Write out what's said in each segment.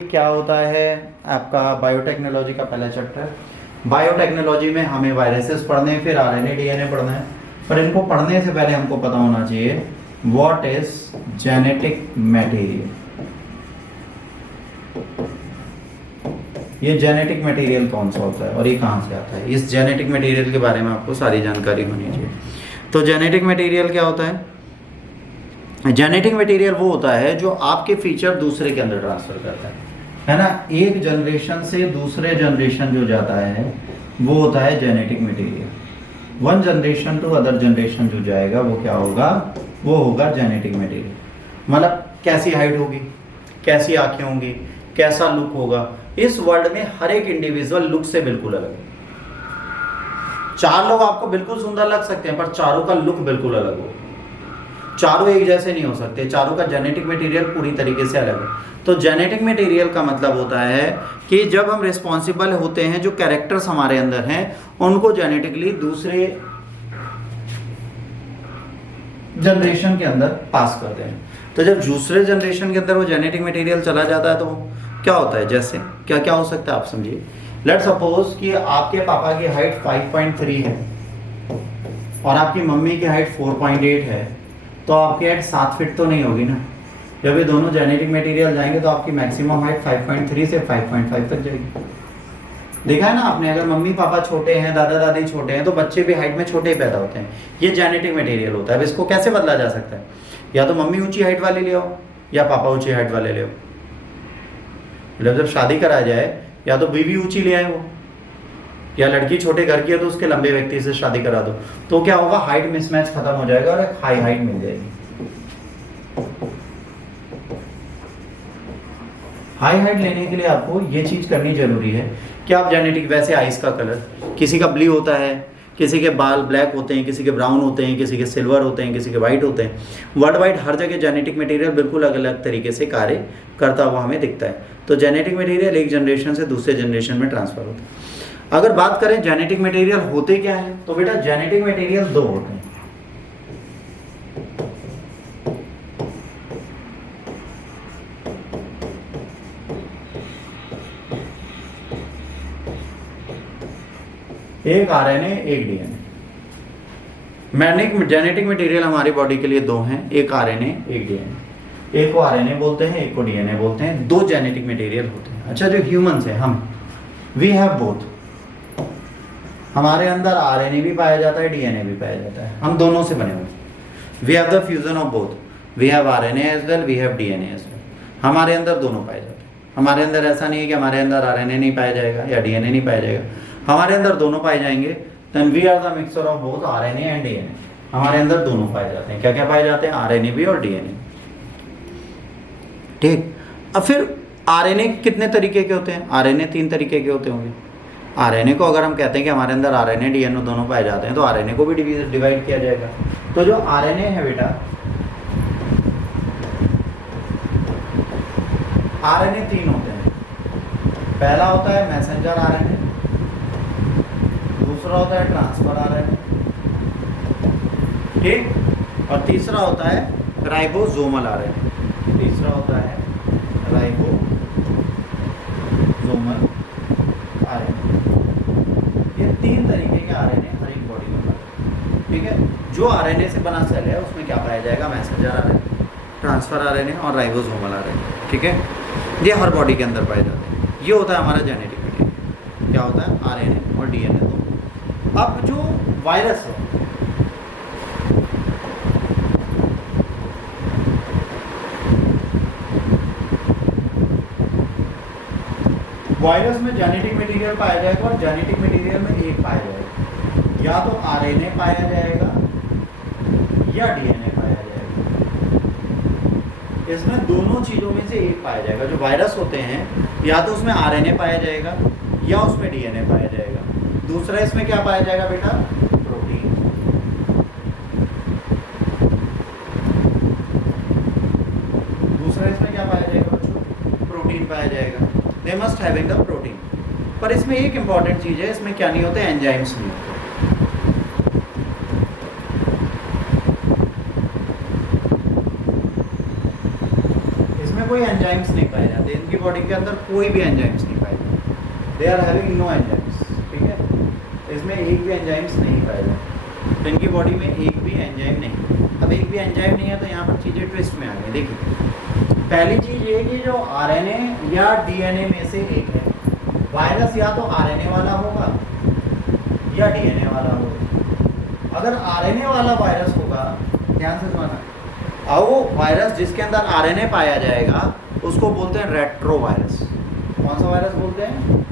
क्या होता है आपका बायोटेक्नोलॉजी का पहला चैप्टर। बायोटेक्नोलॉजी में हमें वायरसेस पढ़ने हैं, फिर आरएनए डीएनए पढ़ना है। पर इनको पढ़ने से पहले हमको पता होना चाहिए व्हाट इज जेनेटिक मटेरियल। ये जेनेटिक मटेरियल कौन सा होता है और ये कहाँ से आता है, इस जेनेटिक मटेरियल के बारे में आपको सारी जानकारी होनी चाहिए। तो जेनेटिक मटेरियल क्या होता है? जेनेटिक मटेरियल वो होता है जो आपके फीचर दूसरे के अंदर ट्रांसफर करता है ना। एक जनरेशन से दूसरे जनरेशन जो जाता है वो होता है genetic material. One generation to other generation जो जाएगा वो क्या होगा? वो होगा जेनेटिक मटेरियल। मतलब कैसी हाइट होगी, कैसी आंखें होंगी, कैसा लुक होगा। इस वर्ल्ड में हर एक इंडिविजुअल लुक से बिल्कुल अलग है। चार लोग आपको बिल्कुल सुंदर लग सकते हैं पर चारों का लुक बिल्कुल अलग हो। चारों एक जैसे नहीं हो सकते, चारों का जेनेटिक मटेरियल पूरी तरीके से अलग है। तो जेनेटिक मटेरियल का मतलब होता है कि जब हम रिस्पॉन्सिबल होते हैं, जो कैरेक्टर्स हमारे अंदर हैं उनको जेनेटिकली दूसरे जनरेशन के अंदर पास करते हैं। तो जब दूसरे जनरेशन के अंदर वो जेनेटिक मटेरियल चला जाता है तो क्या होता है? जैसे क्या क्या हो सकता है आप समझिए। लेट्स सपोज कि आपके पापा की हाइट 5.3 है और आपकी मम्मी की हाइट 4.8 है, तो आपकी हाइट 7 फीट तो नहीं होगी ना। जब ये दोनों जेनेटिक मटेरियल जाएंगे तो आपकी मैक्सिमम हाइट 5.3 से 5.5 तक जाएगी। देखा है ना आपने, अगर मम्मी पापा छोटे हैं, दादा दादी छोटे हैं, तो बच्चे भी हाइट में छोटे ही पैदा होते हैं। ये जेनेटिक मटेरियल होता है। अब इसको कैसे बदला जा सकता है? या तो मम्मी ऊंची हाइट वाले ले आओ या पापा ऊंची हाइट वाले ले आओ। मतलब जब शादी करा जाए या तो बीवी ऊंची ले आए वो, या लड़की छोटे घर की है तो उसके लंबे व्यक्ति से शादी करा दो। तो क्या होगा? हाइट मिसमैच खत्म हो जाएगा और एक हाई हाइट मिल जाएगी। हाई हाइट लेने के लिए आपको ये चीज करनी जरूरी है कि आप जेनेटिक, वैसे आइस का कलर, किसी का ब्लू होता है, किसी के बाल ब्लैक होते हैं, किसी के ब्राउन होते हैं, किसी के सिल्वर होते हैं, किसी के वाइट होते हैं। वर्ल्ड वाइड हर जगह जेनेटिक मटेरियल बिल्कुल अलग अलग तरीके से कार्य करता हुआ हमें दिखता है। तो जेनेटिक मटेरियल एक जनरेशन से दूसरे जनरेशन में ट्रांसफर होता है। अगर बात करें जेनेटिक मटेरियल होते क्या है, तो बेटा जेनेटिक मटेरियल दो होते हैं। एक आरएनए, एक डीएनए। जेनेटिक मटेरियल हमारी बॉडी के लिए दो हैं, एक आरएनए, एक डीएनए। एक को आरएनए बोलते हैं, एक को डीएनए बोलते हैं। दो जेनेटिक मटेरियल होते हैं। अच्छा, जो ह्यूमंस हैं, हम, वी हैव बोथ। हमारे अंदर आरएनए भी पाया जाता है, डीएनए भी पाया जाता है। हम दोनों से बने हुए। We have the fusion of both. We have RNA as well, we have DNA as well. हमारे अंदर दोनों पाए जाते हैं। हमारे अंदर ऐसा नहीं है कि हमारे अंदर आरएनए नहीं पाया जाएगा या डीएनए नहीं पाया जाएगा। हमारे अंदर दोनों पाए जाएंगे। Then we are the mixture of both RNA and DNA. हमारे अंदर दोनों पाए जाते हैं। क्या क्या पाए जाते हैं? आरएनए भी और डीएनए। ठीक। अब फिर आरएनए कितने तरीके के होते हैं? आरएनए 3 तरीके के होते होंगे। आरएनए को अगर हम कहते हैं कि हमारे अंदर आरएनए डीएनए दोनों पाए जाते हैं, तो आरएनए को भी डिवाइड किया जाएगा। तो जो आरएनए है बेटा, आरएनए 3 होते हैं। पहला होता है मैसेंजर आरएनए, दूसरा होता है ट्रांसफर आरएनए, ठीक, और तीसरा होता है राइबोसोमल आरएनए। तीसरा होता है राइबोसोमल आरएनए। ये 3 तरीके के आरएनए हर एक बॉडी में पाए, ठीक है। जो आरएनए से बना सेल है उसमें क्या पाया जाएगा? मैसेंजर आरएनए, ट्रांसफर आरएनए और राइबोसोमल आरएनए, ठीक है। ये हर बॉडी के अंदर पाए जाते हैं। ये होता है हमारा जेनेटिक मटेरियल। क्या होता है? आरएनए और डीएनए दोनों। अब जो वायरस है, वायरस में जेनेटिक मटेरियल पाया जाएगा और जेनेटिक मटेरियल में एक पाया जाएगा। या तो आरएनए पाया जाएगा या डीएनए पाया जाएगा। इसमें दोनों चीजों में से एक पाया जाएगा। जो वायरस होते हैं या तो उसमें आरएनए पाया जाएगा या उसमें डीएनए पाया जाएगा। दूसरा इसमें क्या पाया जाएगा बेटा? प्रोटीन। दूसरा इसमें क्या पाया जाएगा बच्चों? प्रोटीन पाया जाएगा। They must having the protein। पर इसमें एक इंपॉर्टेंट चीज है, इसमें क्या नहीं होते? एंजाइम्स नहीं होते। इसमें कोई एंजाइम्स नहीं पाए जाते। इनकी बॉडी के अंदर कोई भी एंजाइम्स नहीं पाए जाते, they are having no enzymes, ठीक है, इसमें एक भी एंजाइम्स नहीं पाए जाते, तो इनकी बॉडी में एक भी एंजाइम नहीं। अब एक भी एंजाइम नहीं है तो यहाँ पर चीज़ें ट्विस्ट में आ गई। देखिए पहली चीज़ ये कि जो आरएनए या डीएनए में से एक है, वायरस या तो आरएनए वाला होगा या डीएनए वाला होगा। अगर आरएनए वाला वायरस होगा, ध्यान से सुनना, और वो वायरस जिसके अंदर आरएनए पाया जाएगा उसको बोलते हैं रेट्रो वायरस। कौन सा वायरस बोलते हैं?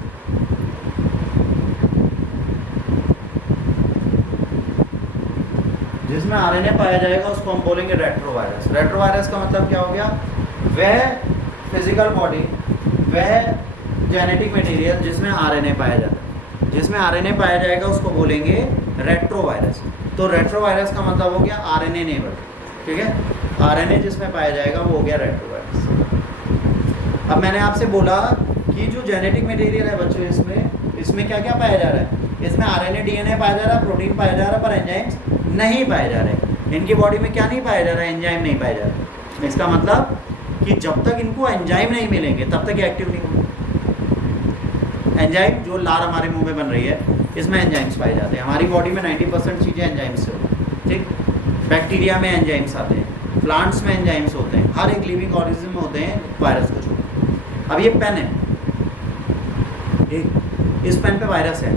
जिसमें आरएनए पाया जाएगा उसको हम बोलेंगे रेट्रो वायरस। रेट्रो वायरस का मतलब क्या हो गया? वह फिजिकल बॉडी, वह जेनेटिक मटेरियल जिसमें आरएनए पाया जाता है, जिसमें आरएनए पाया जाएगा उसको बोलेंगे रेट्रो वायरस। तो रेट्रो वायरस का मतलब हो गया आरएनए नेबर, ठीक है, आरएनए जिसमें पाया जाएगा वो हो गया रेट्रो वायरस। अब मैंने आपसे बोला कि जो जेनेटिक मटेरियल है बच्चों, इसमें क्या क्या पाया जा रहा है? इसमें आरएनए डीएनए पाया जा रहा है, प्रोटीन पाया जा रहा है, पर एंजाइम्स नहीं पाए जा रहे। इनकी बॉडी में क्या नहीं पाया जा रहा है? एंजाइम नहीं पाया जा रहा। इसका मतलब कि जब तक इनको एंजाइम नहीं मिलेंगे तब तक एक्टिव नहीं होंगे। एंजाइम जो लार हमारे मुंह में बन रही है, इसमें एंजाइम्स पाए जाते हैं। हमारी बॉडी में 90% चीज़ें एंजाइम्स से होती हैं, ठीक। बैक्टीरिया में एंजाइम्स आते हैं, प्लांट्स में एंजाइम्स होते हैं, हर एक लिविंग ऑर्गेनिज्म में होते हैं, वायरस को छोड़। अब ये पेन है, इस पेन पे वायरस है,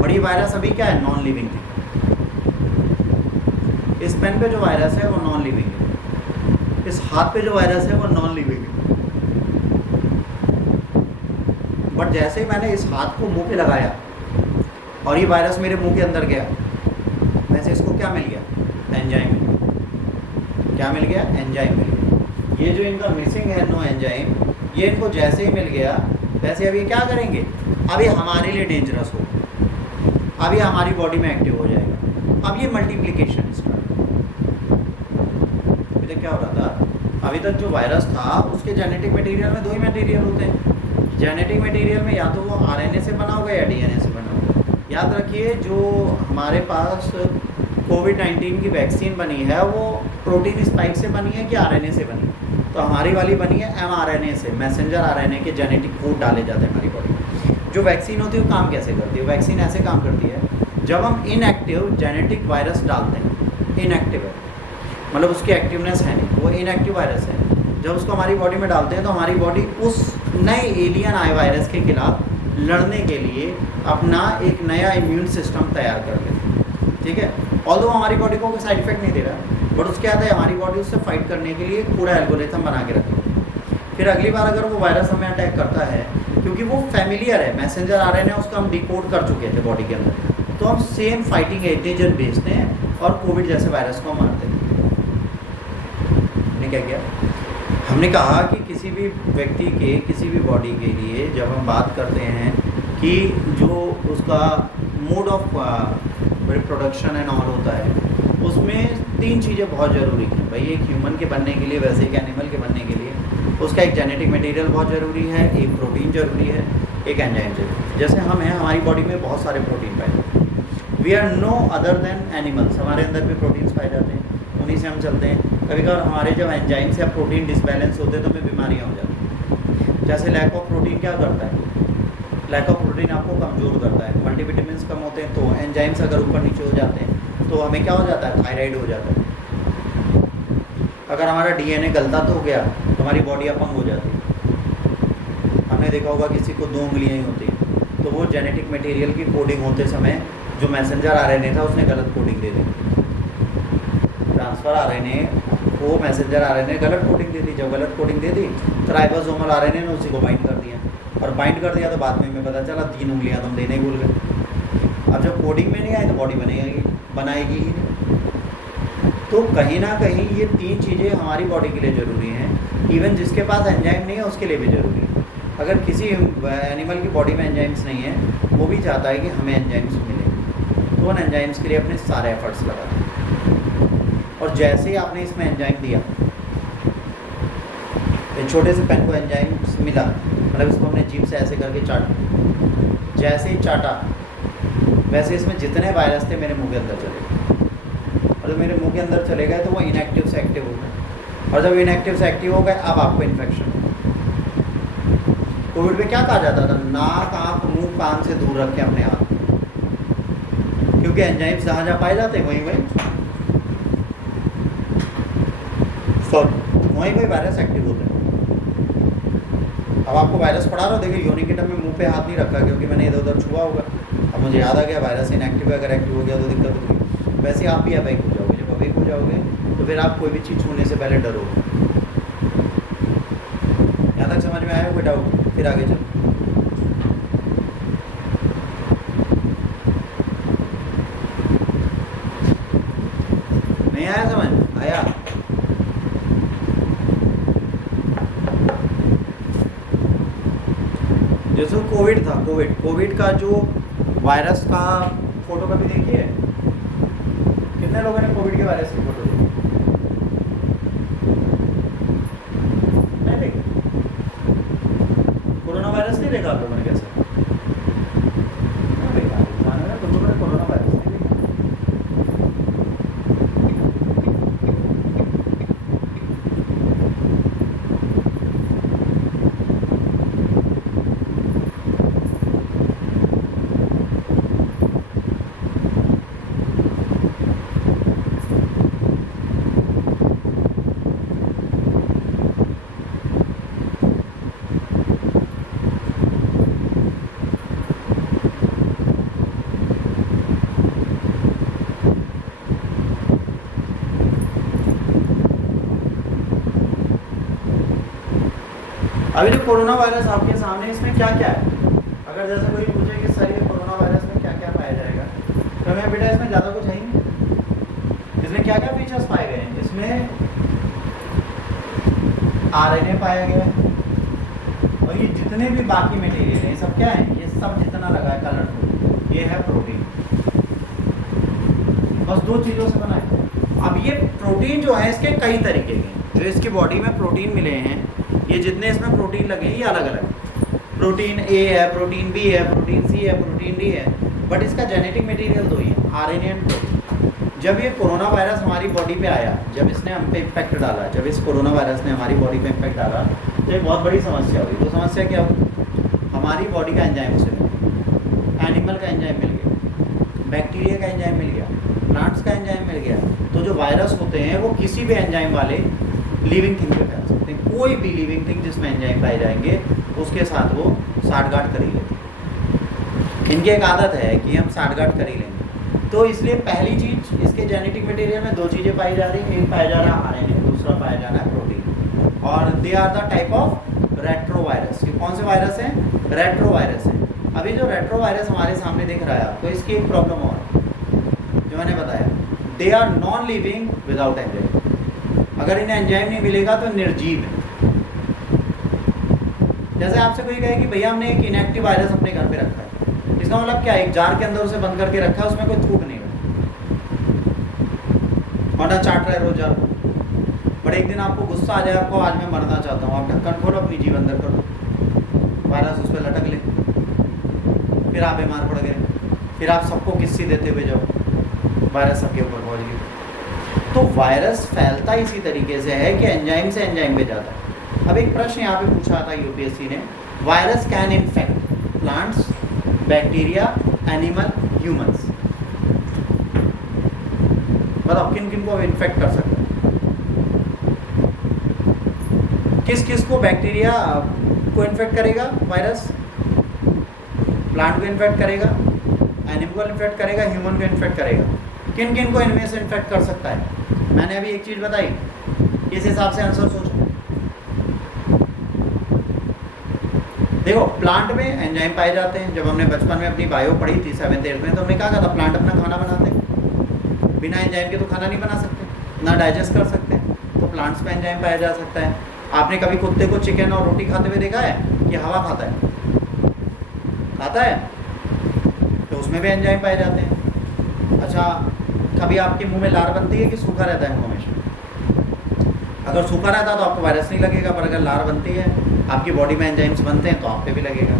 और ये वायरस अभी क्या है? नॉन लिविंग थी। इस पेन पे जो वायरस है वो नॉन लिविंग है, इस हाथ पे जो वायरस है वो नॉन लिविंग है। बट जैसे ही मैंने इस हाथ को मुंह पे लगाया और ये वायरस मेरे मुंह के अंदर गया, वैसे इसको क्या मिल गया? एंजाइम। क्या मिल गया? एंजाइम मिल गया। ये जो इनका मिसिंग है नो एंजाइम, ये इनको जैसे ही मिल गया वैसे अभी क्या करेंगे? अभी हमारे लिए डेंजरस हो, अभी हमारी बॉडी में एक्टिव हो जाएगा। अब ये मल्टीप्लिकेशन स्टार्ट। अभी तक क्या हो रहा था? अभी तक जो वायरस था उसके जेनेटिक मटेरियल में दो ही मटेरियल होते हैं। जेनेटिक मटेरियल में या तो वो आरएनए से बना होगा या डीएनए से बना होगा। याद रखिए जो हमारे पास कोविड-19 की वैक्सीन बनी है वो प्रोटीन स्पाइक से बनी है कि आरएनए से बनी है? तो हमारी वाली बनी है एमआरएनए से, मैसेंजर आरएनए के जेनेटिक कोड डाले जाते हैं हमारी बॉडी में। जो वैक्सीन होती है वो काम कैसे करती है? वैक्सीन ऐसे काम करती है, जब हम इनएक्टिव जेनेटिक वायरस डालते हैं, इनएक्टिव है मतलब उसकी एक्टिवनेस है नहीं, वो इनएक्टिव वायरस है, जब उसको हमारी बॉडी में डालते हैं तो हमारी बॉडी उस नए एलियन आए वायरस के खिलाफ लड़ने के लिए अपना एक नया इम्यून सिस्टम तैयार कर लेती है, ठीक है। ऑल्दो हमारी बॉडी को कोई साइड इफेक्ट नहीं दे रहा, बट उसके बाद हमारी बॉडी उससे फाइट करने के लिए पूरा एल्गोरिथम बना के रखती है। फिर अगली बार अगर वो वायरस हमें अटैक करता है, क्योंकि वो फैमिलियर है, मैसेंजर आरएनए उसको हम डिकोड कर चुके थे बॉडी के अंदर, तो हम सेम फाइटिंग एंटीजन भेजते हैं और कोविड जैसे वायरस को मारते हैं। हमने क्या किया? हमने कहा कि किसी भी व्यक्ति के किसी भी बॉडी के लिए जब हम बात करते हैं कि जो उसका mode of reproduction and all होता है, उसमें तीन चीज़ें बहुत ज़रूरी हैं भाई। एक ह्यूमन के बनने के लिए, वैसे एक एनिमल के बनने के लिए उसका एक जेनेटिक मटेरियल बहुत ज़रूरी है, एक प्रोटीन ज़रूरी है, एक एंजाइम ज़रूरी। जैसे हम हैं, हमारी बॉडी में बहुत सारे प्रोटीन पाए जाते हैं। We are no other than animals, हमारे अंदर भी प्रोटीन्स पाए जाते हैं, उन्हीं से हम चलते हैं। कभी कभार हमारे जब एंजाइम्स या प्रोटीन डिसबैलेंस होते हैं तो हमें बीमारियाँ हो जाती हैं। जैसे लैक ऑफ प्रोटीन क्या करता है? लैक ऑफ प्रोटीन आपको कमज़ोर करता है। मल्टीविटामिन्स कम होते हैं तो एंजाइम्स अगर ऊपर नीचे हो जाते हैं तो हमें क्या हो जाता है? थायराइड हो जाता है। अगर हमारा डीएनए गलता तो हो गया तो हमारी बॉडी अपंग हो जाती है। हमने देखा होगा किसी को 2 उंगलियाँ ही होती हैं, तो वो जेनेटिक मटेरियल की कोडिंग होते समय जो मैसेंजर आरएनए था उसने गलत कोडिंग दे दी, ट्रांसफ़र आरएनए वो मैसेंजर आरएनए गलत कोडिंग दे दी। जब गलत कोडिंग दे दी तो राइबोसोमल आरएनए ने उसी को बाइंड कर दिया, और बाइंड कर दिया तो बाद में हमें पता चला 3 उंगलियां तुम देने ही भूल गए। अब जब कोडिंग में नहीं आई तो बॉडी बनाएगी ही नहीं। तो कहीं ना कहीं ये 3 चीज़ें हमारी बॉडी के लिए ज़रूरी हैं। इवन जिसके पास एंजाइम नहीं है उसके लिए भी ज़रूरी है। अगर किसी एनिमल की बॉडी में एंजाइम्स नहीं है, वो भी चाहता है कि हमें एंजाइम्स मिले, तो उन एंजाइम्स के लिए अपने सारे एफर्ट्स लगाते हैं। और जैसे ही आपने इसमें एंजाइम दिया, एक छोटे से पेन को एंजाइम्स मिला, मतलब इसको हमने जीभ से ऐसे करके चाटा, जैसे ही चाटा वैसे इसमें जितने वायरस थे मेरे मुंह के अंदर चले गए, और जब मेरे मुंह के अंदर चले गए तो वो इनएक्टिव से एक्टिव हो गए, और जब इनएक्टिव से एक्टिव हो गए अब आपको इन्फेक्शन हो। कोविड में क्या कहा जाता था, नाक आँख मुंह कान से दूर रखें अपने आप, क्योंकि एंजाइम्स जहाँ जहाँ पाए जाते हैं वहीं वहीं वायरस एक्टिव होते हैं। अब आपको वायरस पड़ा रहा हो, देखिए यूनिकिटम में मुंह पे हाथ नहीं रखा क्योंकि मैंने इधर उधर छुआ होगा, अब मुझे याद आ गया वायरस इनएक्टिव है, अगर एक्टिव हो गया तो दिक्कत होगी। वैसे आप ही अवेक हो जाओगे, जब अवेक हो जाओगे तो फिर आप कोई भी चीज़ छूने से पहले डरोगे। यहाँ तक समझ में आया कोई डाउट? फिर आगे चलो। नहीं आया समझ? आया? जैसे कोविड था, कोविड का जो वायरस का फोटो कभी देखी है? कितने लोगों ने कोविड के वायरस की फोटो देखी? नहीं देखी? कोरोना वायरस नहीं देखा आप लोगों ने? कैसे नहीं देखा? तुम लोगों ने कोरोना वायरस नहीं देखा? अभी जो कोरोना वायरस आपके सामने, इसमें क्या क्या है? अगर जैसे कोई पूछे कि सर ये कोरोना वायरस में क्या क्या पाया जाएगा, तो मैं बेटा इसमें ज़्यादा कुछ है ही नहीं। इसमें क्या क्या फीचर्स पाए गए हैं? इसमें आरएनए पाया गया है, और ये जितने भी बाकी मटेरियल हैं, ये सब क्या है? ये सब जितना लगा है कलरफुल, ये है प्रोटीन। बस दो चीज़ों से बना है। अब ये प्रोटीन जो है, इसके कई तरीके के, जो इसकी बॉडी में प्रोटीन मिले हैं, ये जितने इसमें प्रोटीन लगे हैं ये अलग अलग है। प्रोटीन ए है, प्रोटीन बी है, प्रोटीन सी है, प्रोटीन डी है, बट इसका जेनेटिक मटेरियल दो ही है, आरएनए एंड प्रोटीन। जब ये कोरोना वायरस हमारी बॉडी पे आया, जब इसने हम पे इम्पैक्ट डाला, जब इस कोरोना वायरस ने हमारी बॉडी पे इम्पैक्ट डाला, तो एक बहुत बड़ी समस्या हुई। वो समस्या क्या हुई? हमारी बॉडी का एंजाइम उसे मिल गया, एनिमल का एंजाइम मिल गया, बैक्टीरिया का एंजाइम मिल गया, प्लांट्स का एंजाइम मिल गया। तो जो वायरस होते हैं वो किसी भी एंजाइम वाले लिविंग थिंग पे फैल सकते हैं। कोई भी लिविंग थिंग जिसमें एंजाइम पाए जाएंगे उसके साथ वो साठगांठ कर ही लेते हैं। इनकी एक आदत है कि हम साठगांठ कर ही लेंगे। तो इसलिए पहली चीज़, इसके जेनेटिक मटेरियल में दो चीज़ें पाई जा रही हैं, एक पाया जा रहा है आरएनए, दूसरा पाया जा रहा है प्रोटीन, और they are the type of retrovirus. ये कौन से वायरस हैं? रेट्रोवायरस हैं। अभी जो रेट्रोवायरस हमारे सामने दिख रहा है आपको, इसकी एक प्रॉब्लम और जो मैंने बताया, they are non living without enzyme. अगर इन्हें एंजाइम नहीं मिलेगा तो निर्जीव है। जैसे आपसे कोई कहे कि भैया हमने एक इनएक्टिव वायरस अपने घर पे रखा है, इसका मतलब क्या है? एक जार के अंदर उसे बंद करके रखा है, उसमें कोई थूक नहीं रहा, और ना चाट रहा है रोज जार को। बट एक दिन आपको गुस्सा आ जाए, आपको आज मैं मरना चाहता हूँ, आप ढक्कन खोलो, अपनी जीव अंदर कर दो, वायरस उस पर लटक ले, फिर आप बीमार पड़ गए, फिर आप सबको किस्सी देते हुए जाओ, वायरस सबके ऊपर पहुँच गई। तो वायरस फैलता इसी तरीके से है कि एंजाइम से एंजाइम पे जाता है। अब एक प्रश्न यहाँ पे पूछा था यूपीएससी ने, virus can infect plants, bacteria, animal, humans. बताओ किन किन को इन्फेक्ट कर सकता है? किस किस को बैक्टीरिया को इन्फेक्ट करेगा वायरस? प्लांट को इन्फेक्ट करेगा, एनिमल को इन्फेक्ट करेगा, ह्यूमन को इन्फेक्ट करेगा। किन किन को इनमें से इन्फेक्ट कर सकता है? मैंने अभी एक चीज़ बताई, इस हिसाब से आंसर सोचो। देखो, प्लांट में एंजाइम पाए जाते हैं। जब हमने बचपन में अपनी बायो पढ़ी थी 7th 8th में, तो हमने क्या कहा था? प्लांट अपना खाना बनाते हैं, बिना एंजाइम के तो खाना नहीं बना सकते, ना डाइजेस्ट कर सकते हैं। तो प्लांट्स में एंजाइम पाया जा सकता है। आपने कभी कुत्ते को चिकन और रोटी खाते हुए देखा है? कि हवा खाता है? खाता है, तो उसमें भी एंजाइम पाए जाते हैं। अच्छा, कभी आपके मुंह में लार बनती है कि सूखा रहता है मुंह हमेशा? अगर सूखा रहता है तो आपको वायरस नहीं लगेगा, पर अगर लार बनती है, आपकी बॉडी में एंजाइम्स बनते हैं, तो आप पे भी लगेगा।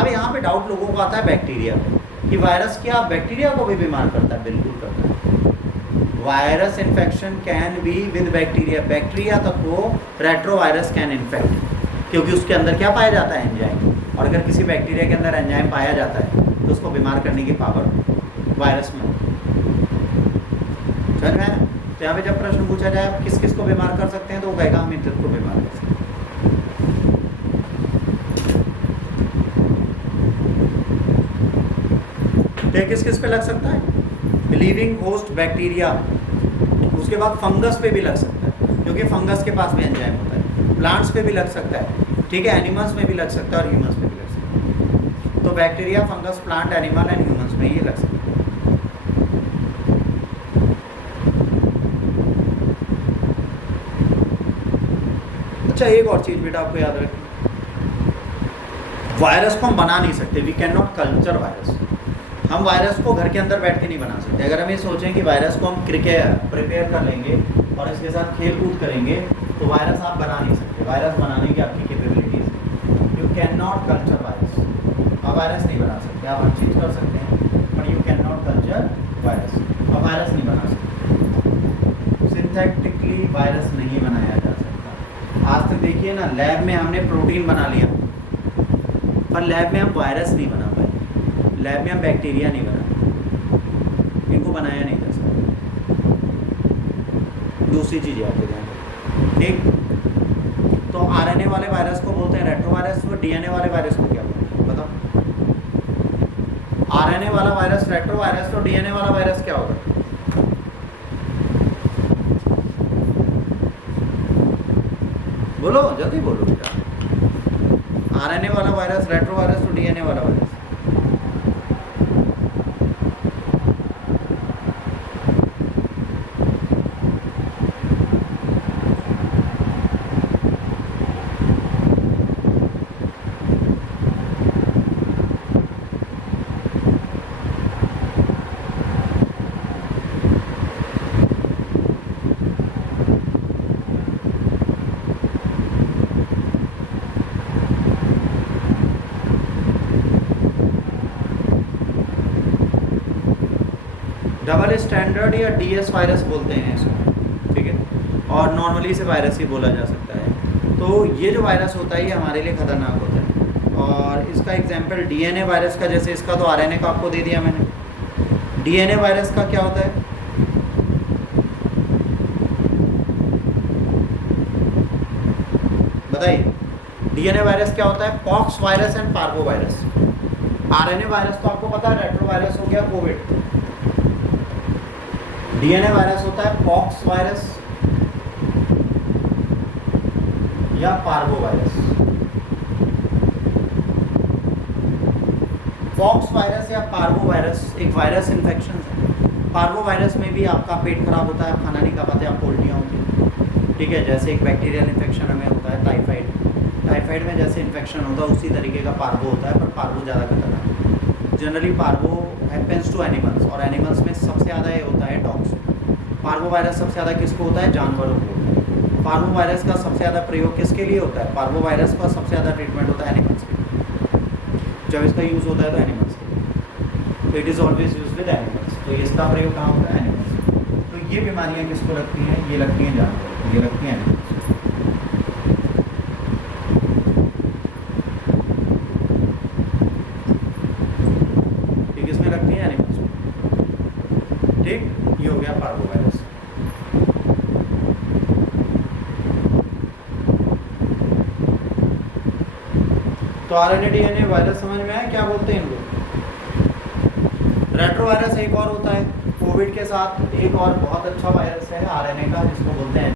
अब यहाँ पे डाउट लोगों को आता है बैक्टीरिया पे, कि वायरस क्या बैक्टीरिया को भी बीमार करता है? बिल्कुल करता है। Virus infection can be with bacteria. Bacteria तक को रेट्रोवायरस कैन इन्फेक्ट। क्योंकि उसके अंदर क्या पाया जाता है, एंजाइम। और अगर किसी बैक्टीरिया के अंदर एंजाइम पाया जाता है तो उसको बीमार करने की पावर वायरस में होती है। समझ में आया? तो यहाँ पे जब प्रश्न पूछा जाए आप किस किस को बीमार कर सकते हैं, तो वो कहेगा हम इन को बीमार कर सकते हैं। किस किस पे लग सकता है? लिविंग होस्ट बैक्टीरिया, उसके बाद फंगस पे भी लग सकता है क्योंकि फंगस के पास भी एंजाइम होता है। प्लांट्स पे भी लग सकता है, ठीक है, एनिमल्स में भी लग सकता है और ह्यूमंस में भी लग सकता है। तो bacteria, fungus, plant, animal and humans में ये लग सकता है। अच्छा, एक और चीज बेटा आपको याद रखना, वायरस को हम बना नहीं सकते, we can not culture virus. हम वायरस को घर के अंदर बैठ के नहीं बना सकते। अगर हम ये सोचें कि वायरस को हम प्रिपेयर कर लेंगे और इसके साथ खेल कूद करेंगे तो वायरस आप बना नहीं सकते। वायरस बनाने की आपकी capabilities, you can not culture virus. आप वायरस नहीं बना सकते, आप हर चीज़ कर सकते हैं but you can not culture virus. आप वायरस नहीं बना सकते, सिंथेटिकली वायरस नहीं बनाया जा सकता। आज तक देखिए ना, लैब में हमने प्रोटीन बना लिया पर लैब में हम वायरस नहीं बना पाए, लैब में हम बैक्टीरिया नहीं बना, इनको बनाया नहीं जा सकता। दूसरी चीज़ याद रखें, ठीक, तो आरएनए वाले वायरस को बोलते हैं रेट्रोवायरस, तो डीएनए वाले वायरस को क्या बोलते हैं बताओ? आरएनए वाला वायरस रेट्रोवायरस, तो डीएनए वाला वायरस क्या होगा? बोलो जल्दी बोलो बेटा। आरएनए वाला वायरस रेट्रोवायरस, तो डीएनए वाला वायरस। डबल स्टैंडर्ड या डीएस वायरस बोलते हैं इसको, ठीक है, और नॉर्मली इसे वायरस ही बोला जा सकता है। तो ये जो वायरस होता है ये हमारे लिए ख़तरनाक होता है। और इसका एग्जांपल डीएनए वायरस का, जैसे इसका तो आरएनए का आपको दे दिया मैंने, डीएनए वायरस का क्या होता है? बताइए, डीएनए वायरस क्या होता है? Pox virus and parvo virus. RNA virus तो आपको पता है रेट्रोवायरस हो गया कोविड। डीएनए वायरस होता है पॉक्स वायरस या पार्वो वायरस। पॉक्स वायरस या पार्वो वायरस एक वायरस इन्फेक्शन है। पार्वो वायरस में भी आपका पेट खराब होता है, आप खाना नहीं खा पाते, आप उल्टियाँ होती हैं, ठीक है। जैसे एक बैक्टीरियल इन्फेक्शन हमें होता है टाइफाइड में जैसे इन्फेक्शन होता है उसी तरीके का पार्वो होता है, पर पार्वो ज़्यादा खतरनाक है। Generally parvo happens to animals, और एनिमल्स में सबसे ज़्यादा ये होता है डॉग्स। पार्वो वायरस सबसे ज़्यादा किसको होता है? जानवरों को होता है। पार्वो वायरस का सबसे ज़्यादा प्रयोग किसके लिए होता है? पार्वो वायरस का सबसे ज़्यादा ट्रीटमेंट होता है एनिमल्स के लिए। जब इसका यूज़ होता है तो एनिमल्स के लिए, तो it is always use with animals. तो इसका प्रयोग कहाँ होता है? एनिमल्स। तो ये बीमारियाँ किसको लगती हैं? ये लगती हैं जानवरों, ये लगती हैं एनिमल्स। ठीक, ये हो गया पार्वो वायरस। तो आरएनए डीएनए वायरस समझ में आया क्या बोलते हैं इनको? रेट्रोवायरस एक और होता है कोविड के साथ, एक और बहुत अच्छा वायरस है आरएनए का जिसको बोलते हैं